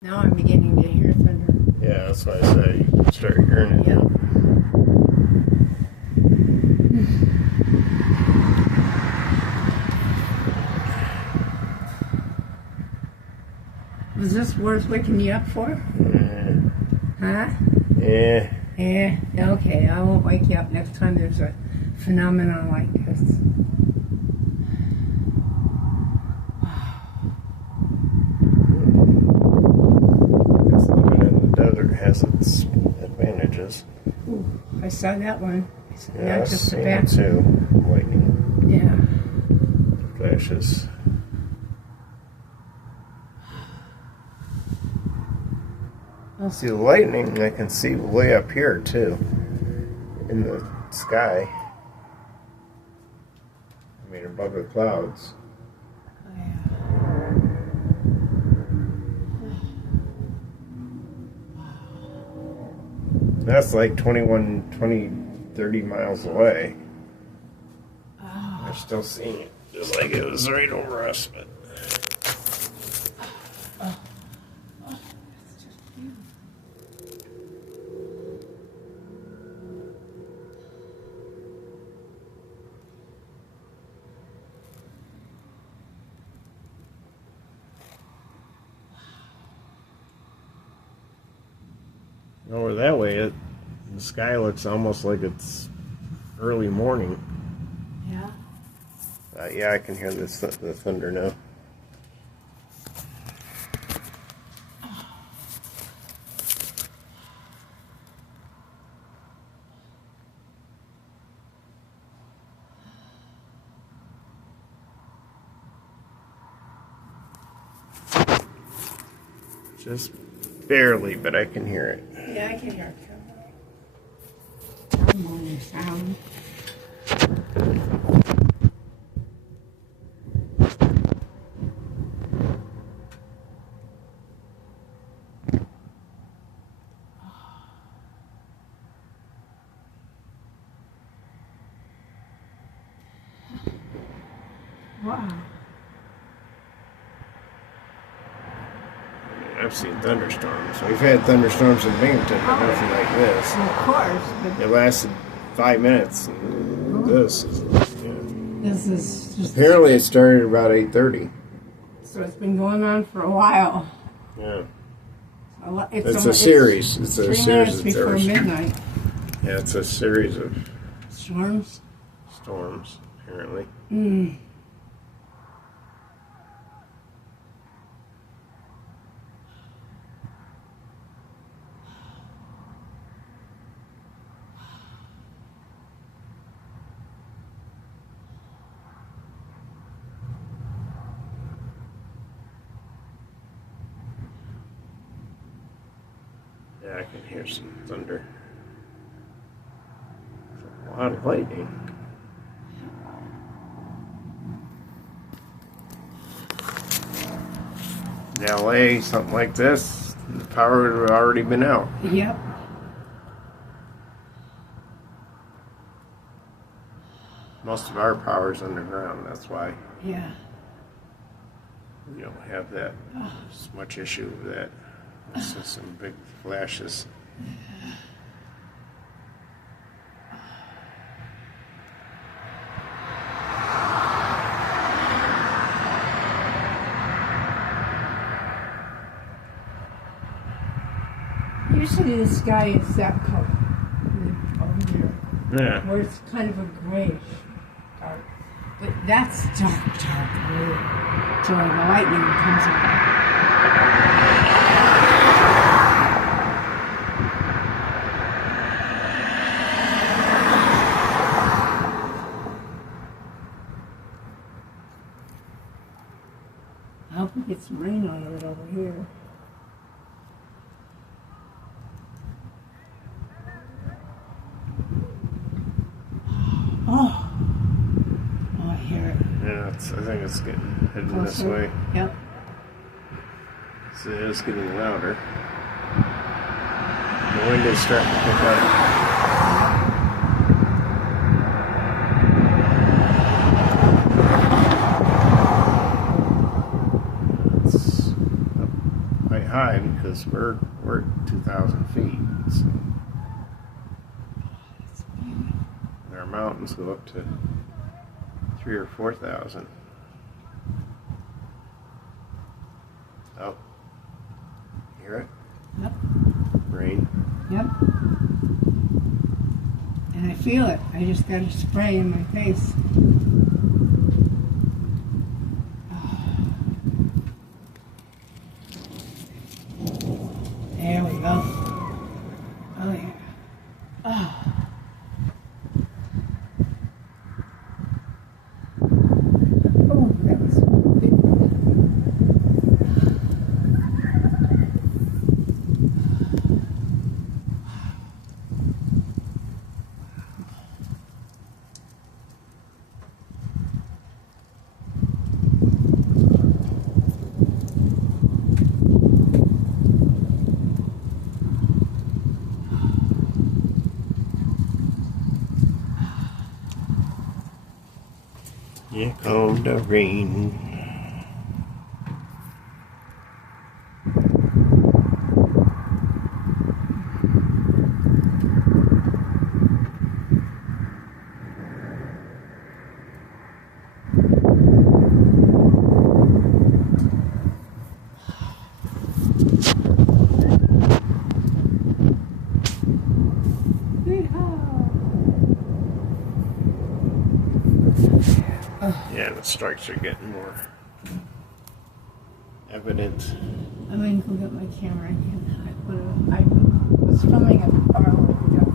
Now I'm beginning to hear thunder. Yeah, that's why I say you start hearing it. Yep. Was this worth waking you up for? Huh? Yeah. Yeah, okay, I won't wake you up next time there's a phenomenon like this. Guess living in the desert has its advantages. Ooh, I saw that one. Yeah, Not I've just the seen back. it too. Lightning Yeah. flashes. See, the lightning I can see way up here too, in the sky. I mean, above the clouds. Oh, yeah. That's like 30 miles away. Oh. I'm still seeing it, just like it was right over us. But It's just beautiful. over that way, the sky looks almost like it's early morning. Yeah. Yeah, I can hear the thunder now. Just barely, but I can hear it. Yeah, I can hear it. Morning sound. Wow. I've seen thunderstorms. We've had thunderstorms in Binghamton, but nothing like this. Of course, but It lasted 5 minutes. And this is, this is just... apparently it started about 8:30. So it's been going on for a while. Yeah. It's a series. It's a 3 series minutes of before thirst. midnight. Yeah, it's a series of Storms? storms, apparently. Mm. Yeah, I can hear some thunder. A lot of lightning. In LA, something like this, the power would have already been out. Yep. Most of our power's underground, that's why Yeah. we don't have that as much issue with that. It's just some big flashes. Usually the sky is that color. Over here. Yeah. Where it's kind of a grayish dark. But that's dark blue. So when the lightning comes out. I hope we get some rain on it over here. Oh, I hear it. Yeah, I think it's getting heading this Closer. way. Yep. So it's getting louder. The wind is starting to pick up. high because we're at 2,000 feet. So. And our mountains go up to 3,000 or 4,000. Oh, hear it? Yep. Rain. Yep. And I feel it. I just got a spray in my face. There we go. Oh, yeah. Oh. Oh, that was big. Here come the rain. Yeah, the strikes are getting more evident. I'm going to go get my camera again. I was filming at the bar when we got